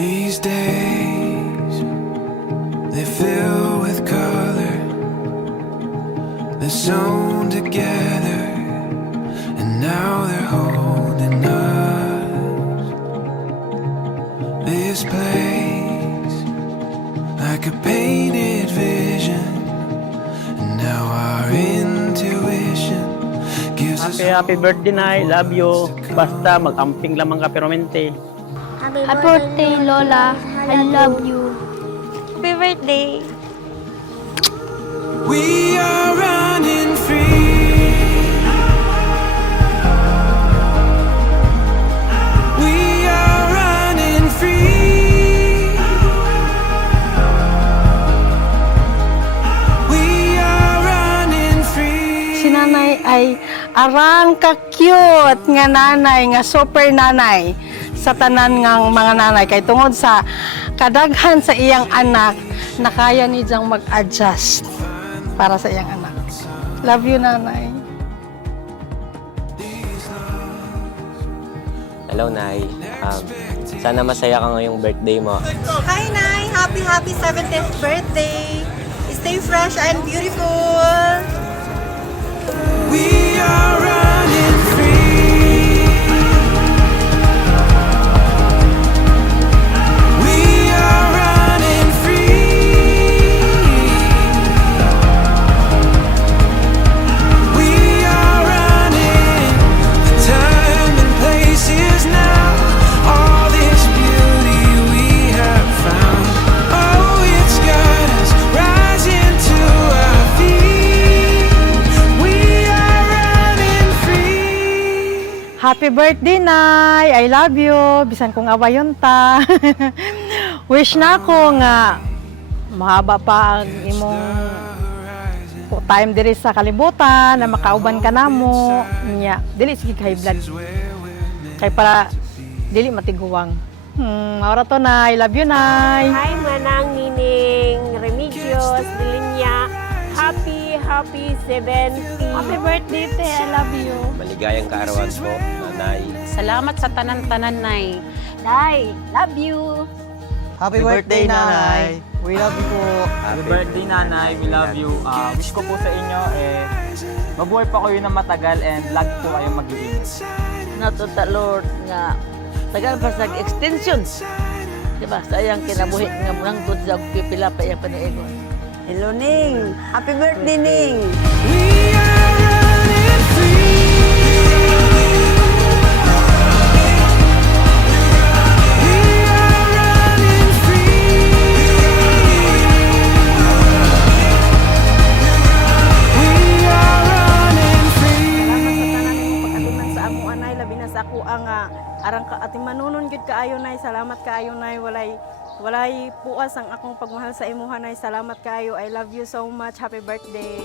These days, they fill with color. They're sewn together, and now they're holding us. This place, like a painted vision, and now our intuition gives us Happy birthday na, I love you. Basta mag-amping lamang ka permente. Happy birthday, Lola. I love you. Happy birthday! we are running free. We are running free. We are running free. Si nanay ay arang ka-cute nga nanay, nga super nanay sa tanan ng mga nanay. Kay tungod sa kadaghan sa iyang anak, na kaya ni diyang mag-adjust para sa iyang anak. Love you, nanay. Hello, Nay. Sana masaya ka ngayong birthday mo. Hi, Nay! Happy 70th birthday! Stay fresh and beautiful! We are running free. We are running free. We are running. The time and place is now. All this beauty we have found. Oh, it's got us rising to our feet. We are running free. Happy birthday, Nay! I love you. Bisan kong awayon ta. Wish na ko nga mahaba pa ang imong time diri sa kalibutan na makauban ka namo. Nya, dili sige high blood. Kay para dili matiguwang. Maura to, Nay. Love you, Nay. Hi, Manang Nining Remedios Dilinya. Happy 70. Happy birthday, te. I love you. Maligayang kaarawan po, Nanay. Salamat sa tanan-tanan, Nay. Nay, love you. Happy birthday, Nanay. We love you po. Happy birthday, Nanay. We love you. Wish ko po sa inyo, mabuhay pa kayo ng matagal and lagi po kayong mag-iingat. Natuta, Lord, nga tagal pa sa extensions. Diba? Sayang kinabuhi nga murang doon sa pipila pa yung paniigon. Hello, Ning! Happy birthday, Ning! We are running free. We are running free. We are running free. Salamat sa tanan mo pag-atuman sa amo, anay, labi na sa ako ang arang ka ating manunon gyud kaayo, Nay. Salamat kaayo, Nay. Walay puas ang akong pagmahal sa imuha, Nay. Salamat kaayo. I love you so much. Happy birthday.